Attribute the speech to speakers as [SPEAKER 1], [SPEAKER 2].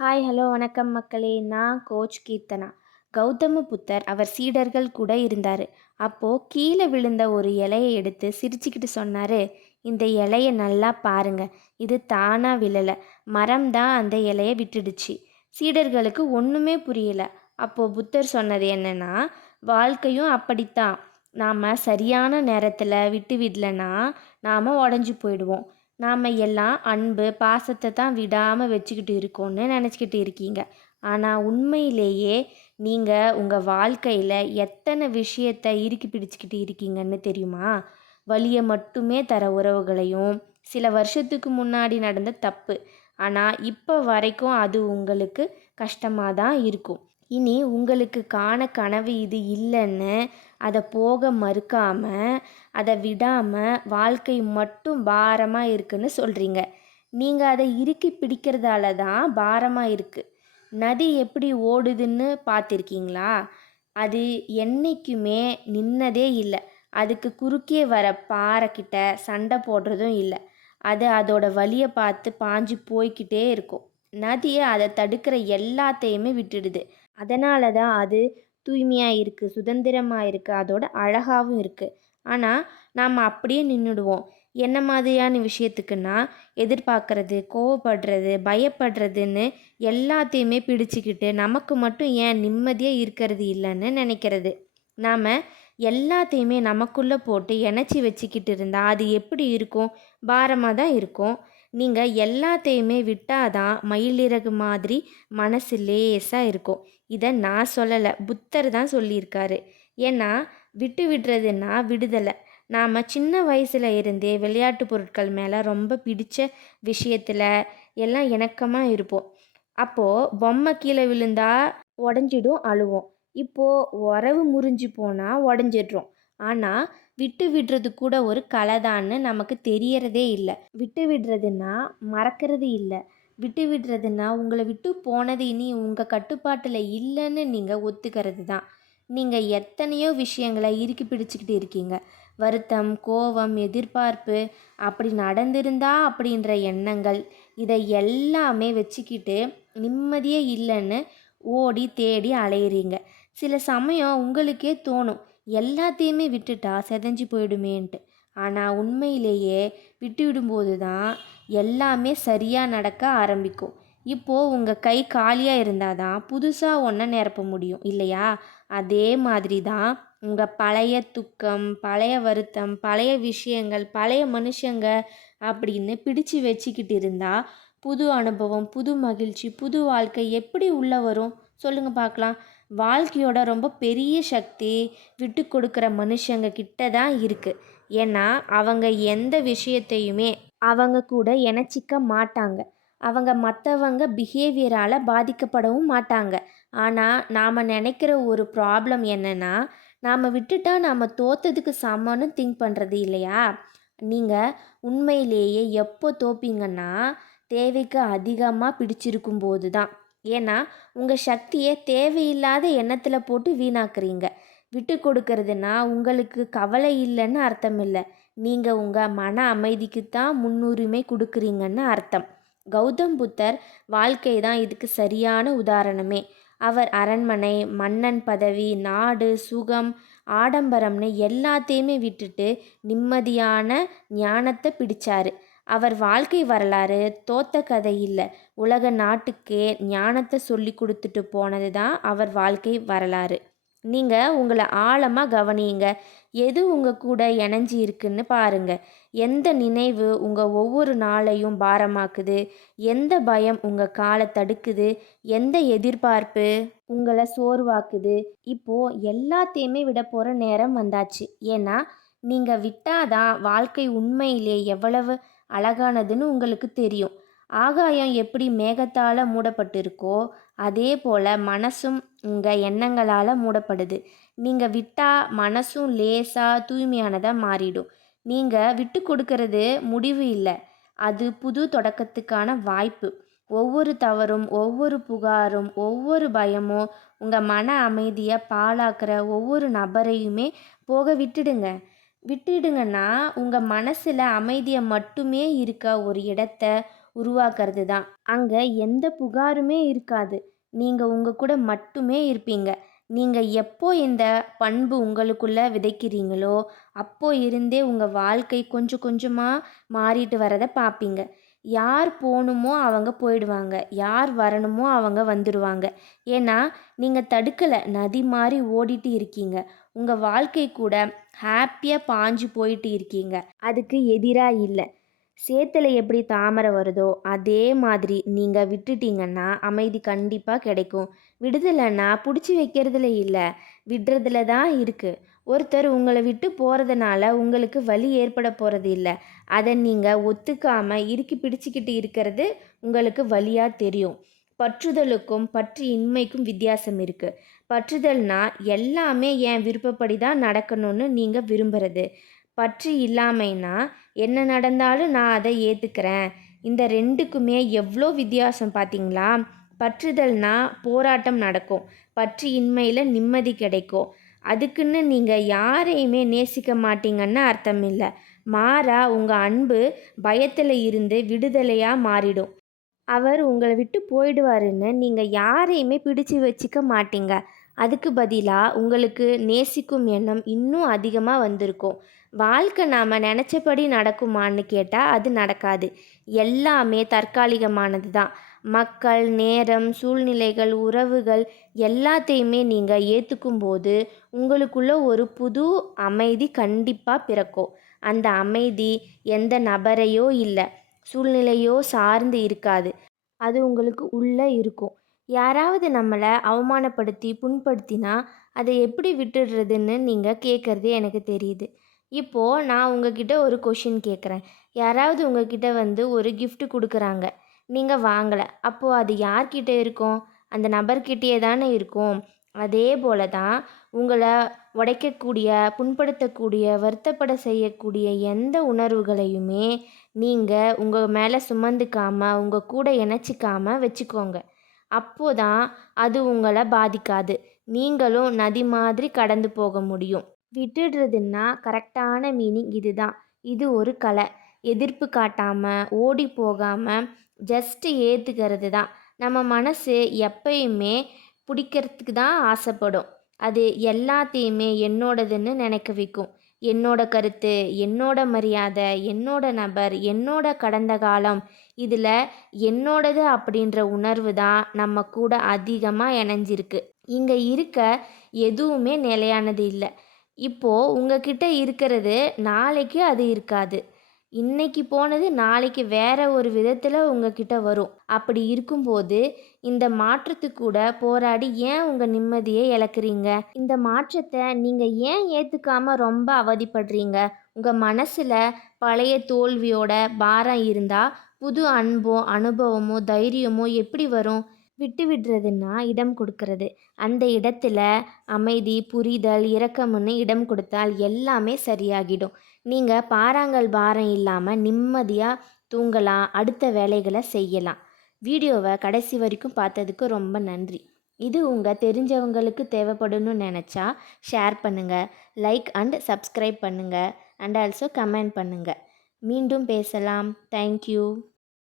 [SPEAKER 1] Hi hello வணக்கம் மக்களே. நான் கோச் கீர்த்தனா. கௌதம புத்தர் அவர் சீடர்கள் கூட இருந்தார். அப்போது கீழே விழுந்த ஒரு இலையை எடுத்து சிரிச்சுக்கிட்டு சொன்னார் இந்த இலையை நல்லா பாருங்க. இது தானாக விழலை. மரம் தான் அந்த இலையை விட்டுடுச்சு. சீடர்களுக்கு ஒன்றுமே புரியலை. அப்போது புத்தர் சொன்னது என்னன்னா வாழ்க்கையும் அப்படித்தான். நாம் சரியான நேரத்தில் விட்டு விடலைன்னா நாம் உடஞ்சி போயிடுவோம். நாம் எல்லாம் அன்பு பாசத்தை தான் விடாமல் வச்சுக்கிட்டு இருக்கோன்னு நினச்சிக்கிட்டு இருக்கீங்க. ஆனால் உண்மையிலேயே நீங்கள் உங்கள் வாழ்க்கையில் எத்தனை விஷயத்தை இறுக்கி பிடிச்சிக்கிட்டு இருக்கீங்கன்னு தெரியுமா? வழியை மட்டுமே தர உறவுகளையும் சில வருஷத்துக்கு முன்னாடி நடந்த தப்பு. ஆனால் இப்போ வரைக்கும் அது உங்களுக்கு கஷ்டமாக தான் இருக்கும். இனி உங்களுக்கு காண கனவு இது இல்லைன்னு அதை போக மறுக்காமல் அதை விடாமல் வாழ்க்கை மட்டும் பாரமாக இருக்குன்னு சொல்கிறீங்க நீங்கள் அதை இறுக்கி பிடிக்கிறதால தான் பாரமாக இருக்குது நதி எப்படி ஓடுதுன்னு பார்த்துருக்கீங்களா? அது என்றைக்குமே நின்னதே இல்லை. அதுக்கு குறுக்கே வர பாறைக்கிட்ட சண்டை போடுறதும் இல்லை. அது அதோட வழியை பார்த்து பாஞ்சு போய்கிட்டே இருக்கும். நதியை அதை தடுக்கிற எல்லாத்தையுமே விட்டுடுது. அதனால தான் அது தூய்மையாக இருக்குது சுதந்திரமாக இருக்குது அதோட அழகாகவும் இருக்குது ஆனால் நாம் அப்படியே நின்றுடுவோம் என்ன மாதிரியான விஷயத்துக்குன்னா எதிர்பார்க்கறது கோவப்படுறது பயப்படுறதுன்னு எல்லாத்தையுமே பிடிச்சிக்கிட்டு நமக்கு மட்டும் ஏன் நிம்மதியாக இருக்கிறது இல்லைன்னு நினைக்கிறது. நாம் எல்லாத்தையுமே நமக்குள்ளே போட்டு இணைச்சி வச்சுக்கிட்டு இருந்தால் அது எப்படி இருக்கும்? பாரமாக தான் இருக்கும். நீங்கள் எல்லாத்தையுமே விட்டால் தான் மயிலிறகு மாதிரி மனசு லேசாக இருக்கும். இதை நான் சொல்லலை. புத்தர் தான் சொல்லியிருக்காரு. ஏன்னா விட்டு விடுறதுன்னா விடுதலை. நாம் சின்ன வயசில் இருந்தே விளையாட்டு பொருட்கள் மேலே ரொம்ப பிடிச்ச விஷயத்தில் எல்லாம் இணக்கமாக இருப்போம். அப்போது பொம்மை கீழே விழுந்தா உடஞ்சிடும் அழுவோம். இப்போது உறவு முறிஞ்சு போனால் உடஞ்சிடுறோம். ஆனால் விட்டு விடுறது கூட ஒரு கலைதான்னு நமக்கு தெரியறதே இல்லை. விட்டு விடுறதுன்னா மறக்கிறது இல்லை. விட்டு விடுறதுன்னா உங்களை விட்டு போனது இனி உங்கள் கட்டுப்பாட்டில் இல்லைன்னு நீங்கள் ஒத்துக்கிறது தான். நீங்கள் எத்தனையோ விஷயங்களை இறுக்கி பிடிச்சிக்கிட்டு இருக்கீங்க. வருத்தம் கோபம் எதிர்பார்ப்பு அப்படி நடந்திருந்தா அப்படின்ற எண்ணங்கள் இதை எல்லாமே வச்சுக்கிட்டு நிம்மதியே இல்லைன்னு ஓடி தேடி அலையிறீங்க. சில சமயம் உங்களுக்கே தோணும் எல்லாத்தையுமே விட்டுட்டா செதஞ்சு போயிடுமேன்ட்டு. ஆனால் உண்மையிலேயே விட்டு விடும்போது தான் எல்லாமே சரியாக நடக்க ஆரம்பிக்கும். இப்போது உங்கள் கை காலியாக இருந்தால் தான் புதுசாக ஒன்றை நிரப்ப முடியும் இல்லையா? அதே மாதிரி தான் உங்கள் பழைய துக்கம் பழைய வருத்தம் பழைய விஷயங்கள் பழைய மனுஷங்க அப்படின்னு பிடிச்சு வச்சுக்கிட்டு இருந்தால் புது அனுபவம் புது மகிழ்ச்சி புது வாழ்க்கை எப்படி உள்ளே வரும்? சொல்லுங்கள் பார்க்கலாம் வாழ்க்கையோட ரொம்ப பெரிய சக்தி விட்டு கொடுக்குற மனுஷங்க கிட்ட தான் இருக்குது ஏன்னா அவங்க எந்த விஷயத்தையுமே அவங்க கூட இணைச்சிக்க மாட்டாங்க. அவங்க மற்றவங்க பிஹேவியரால் பாதிக்கப்படவும் மாட்டாங்க. ஆனால் நாம் நினைக்கிற ஒரு ப்ராப்ளம் என்னென்னா நாம் விட்டுட்டா நாம் தோத்ததுக்கு சமன்னு திங்க் பண்ணுறது இல்லையா? நீங்கள் உண்மையிலேயே எப்போ தோப்பீங்கன்னா தேவைக்கு அதிகமாக பிடிச்சிருக்கும் போது தான் ஏன்னா உங்கள் சக்தியை தேவையில்லாத எண்ணத்தில் போட்டு வீணாக்குறீங்க. விட்டு கொடுக்கறதுனா உங்களுக்கு கவலை இல்லைன்னு அர்த்தம் இல்லை. நீங்கள் உங்கள் மன அமைதிக்கு தான் முன்னுரிமை கொடுக்குறீங்கன்னு அர்த்தம். கௌதம் புத்தர் வாழ்க்கை தான் இதுக்கு சரியான உதாரணமே. அவர் அரண்மனை மன்னன் பதவி நாடு சுகம் ஆடம்பரம்னு எல்லாத்தையுமே விட்டுட்டு நிம்மதியான ஞானத்தை பிடிச்சார். அவர் வாழ்க்கை வரலாறு தோத்த கதை இல்லை. உலக நாட்டுக்கே ஞானத்தை சொல்லி கொடுத்துட்டு போனது தான் அவர் வாழ்க்கை வரலாறு. நீங்கள் உங்களை ஆழமாக கவனியுங்க. எது உங்கள் கூட இணைஞ்சி இருக்குன்னு பாருங்கள் எந்த நினைவு உங்கள் ஒவ்வொரு நாளையும் பாரமாக்குது? எந்த பயம் உங்கள் காலை தடுக்குது? எந்த எதிர்பார்ப்பு உங்களை சோர்வாக்குது? இப்போது எல்லாத்தையுமே விட போகிற நேரம் வந்தாச்சு. ஏன்னா நீங்கள் விட்டாதான் வாழ்க்கை உண்மையிலே எவ்வளவு அழகானதுன்னு உங்களுக்கு தெரியும். ஆகாயம் எப்படி மேகத்தால் மூடப்பட்டிருக்கோ அதே போல் மனசும் உங்கள் எண்ணங்களால் மூடப்படுது. நீங்கள் விட்டால் மனசும் லேசாக தூய்மையானதாக மாறிடும். நீங்கள் விட்டு கொடுக்கறது முடிவு இல்லை. அது புது தொடக்கத்துக்கான வாய்ப்பு. ஒவ்வொரு தவறும் ஒவ்வொரு புகாரும் ஒவ்வொரு பயமும் உங்கள் மன அமைதியை பாழாக்கிற ஒவ்வொரு நபரையுமே போக விட்டுடுங்க. விட்டுடுங்கன்னா உங்கள் மனசில் அமைதியை மட்டுமே இருக்க ஒரு இடத்த உருவாக்குறது தான் அங்கே எந்த புகாருமே இருக்காது. நீங்கள் உங்கள் கூட மட்டுமே இருப்பீங்க. நீங்கள் எப்போ இந்த பண்பு உங்களுக்குள்ளே விதைக்கிறீங்களோ அப்போ இருந்தே உங்கள் வாழ்க்கை கொஞ்சம் கொஞ்சமாக மாறிட்டு வரதை பார்ப்பீங்க யார் போகணுமோ அவங்க போயிடுவாங்க. யார் வரணுமோ அவங்க வந்துடுவாங்க ஏன்னா நீங்கள் தடுக்கலை. நதி மாதிரி ஓடிட்டு இருக்கீங்க. உங்கள் வாழ்க்கை கூட ஹாப்பியாக பாஞ்சு போயிட்டு இருக்கீங்க. அதுக்கு எதிராக இல்லை. சேத்துல எப்படி தாமரை வருதோ அதே மாதிரி நீங்கள் விட்டுட்டீங்கன்னா அமைதி கண்டிப்பாக கிடைக்கும். விடுதலைன்னா பிடிச்சி வைக்கிறதுல இல்லை விடுறதுல தான் இருக்குது ஒருத்தர் உங்களை விட்டு போகிறதுனால உங்களுக்கு வலி ஏற்பட போகிறது இல்லை. அதை நீங்கள் ஒத்துக்காமல் இறுக்கி பிடிச்சிக்கிட்டு இருக்கிறது உங்களுக்கு வலியாக தெரியும். பற்றுதலுக்கும் பற்று இன்மைக்கும் வித்தியாசம் இருக்குது பற்றுதல்னா எல்லாமே என் விருப்பப்படி தான் நடக்கணும்னு நீங்கள் விரும்புகிறது பற்று இல்லாமைன்னா என்ன நடந்தாலும் நான் அதை ஏற்றுக்கிறேன் இந்த ரெண்டுக்குமே எவ்வளோ வித்தியாசம் பார்த்தீங்களா பற்றுதல்னா போராட்டம் நடக்கும். பற்று இன்மையில் நிம்மதி கிடைக்கும். அதுக்குன்னு நீங்கள் யாரையுமே நேசிக்க மாட்டீங்கன்னு அர்த்தம் இல்லை. மாறா உங்கள் அன்பு பயத்தில் இருந்து விடுதலையாக மாறிடும். அவர் உங்களை விட்டு போயிடுவாருன்னு நீங்கள் யாரையுமே பிடிச்சு வச்சுக்க மாட்டீங்க. அதுக்கு பதிலாக உங்களுக்கு நேசிக்கும் எண்ணம் இன்னும் அதிகமாக வந்திருக்கும். வாழ்க்கை நாம் நினச்சபடி நடக்குமான்னு கேட்டால் அது நடக்காது. எல்லாமே தற்காலிகமானது தான் மக்கள் நேரம் சூழ்நிலைகள் உறவுகள் எல்லாத்தையுமே நீங்கள் ஏற்றுக்கும் போது உங்களுக்குள்ள ஒரு புது அமைதி கண்டிப்பாக பிறக்கும். அந்த அமைதி எந்த நபரையோ இல்லை சூழ்நிலையோ சார்ந்து இருக்காது. அது உங்களுக்கு உள்ளே இருக்கும். யாராவது நம்மளை அவமானப்படுத்தி புண்படுத்தினா அதை எப்படி விட்டுடுறதுன்னு நீங்கள் கேட்குறது எனக்கு தெரியுது. இப்போது நான் உங்ககிட்ட ஒரு கொஷின் கேட்குறேன் யாராவது உங்ககிட்ட வந்து ஒரு gift கொடுக்குறாங்க. நீங்கள் வாங்கலை. அப்போது அது யார்கிட்ட இருக்கும்? அந்த நபர்கிட்டயே தானே இருக்கும். அதே போல தான் உங்களை உடைக்கக்கூடிய புண்படுத்தக்கூடிய வருத்தப்பட செய்யக்கூடிய எந்த உணர்வுகளையுமே நீங்கள் உங்கள் மேலே சுமந்துக்காமல் உங்கள் கூட இணைச்சிக்காமல் வச்சுக்கோங்க. அப்போதான் அது உங்களை பாதிக்காது. நீங்களும் நதி மாதிரி கடந்து போக முடியும். விட்டுடுறதுன்னா கரெக்டான மீனிங் இது தான் இது ஒரு கலை. எதிர்ப்பு காட்டாமல் ஓடி போகாமல் ஜஸ்ட்டு ஏற்றுக்கிறது தான் நம்ம மனசு எப்பயுமே பிடிக்கிறதுக்கு தான் ஆசைப்படும். அது எல்லாத்தையுமே என்னோடதுன்னு நினைக்க வைக்கும். என்னோட கருத்து என்னோட மரியாதை என்னோட நபர் என்னோட கடந்த காலம். இதில் என்னோடது அப்படின்ற உணர்வு தான் நம்ம கூட அதிகமாக இணைஞ்சிருக்கு. இங்கே இருக்க எதுவுமே நிலையானது இல்லை. இப்போது உங்ககிட்ட இருக்கிறது நாளைக்கு அது இருக்காது. இன்னைக்கு போனது நாளைக்கு வேற ஒரு விதத்தில் உங்ககிட்ட வரும். அப்படி இருக்கும்போது இந்த மாற்றத்து கூட போராடி ஏன் உங்கள் நிம்மதியை இழக்கிறீங்க? இந்த மாற்றத்தை நீங்கள் ஏன் ஏற்றுக்காம ரொம்ப அவதிப்படுறீங்க? உங்கள் மனசில் பழைய தோல்வியோட பாரம் இருந்தால் புது அன்போ அனுபவமோ தைரியமோ எப்படி வரும்? விட்டு விடுறதுன்னா இடம் கொடுக்கறது. அந்த இடத்துல அமைதி புரிதல் இரக்கம்னு இடம் கொடுத்தால் எல்லாமே சரியாகிடும். நீங்கள் பாறாங்கல் பாரம் இல்லாமல் நிம்மதியாக தூங்கலாம் அடுத்த வேலைகளை செய்யலாம். வீடியோவை கடைசி வரைக்கும் பார்த்ததுக்கு ரொம்ப நன்றி. இது உங்கள் தெரிஞ்சவங்களுக்கு தேவைப்படும்னு நினச்சா ஷேர் பண்ணுங்கள் லைக் அண்ட் சப்ஸ்கிரைப் பண்ணுங்கள் அண்ட் ஆல்சோ கமெண்ட் பண்ணுங்கள் மீண்டும் பேசலாம். தேங்க்யூ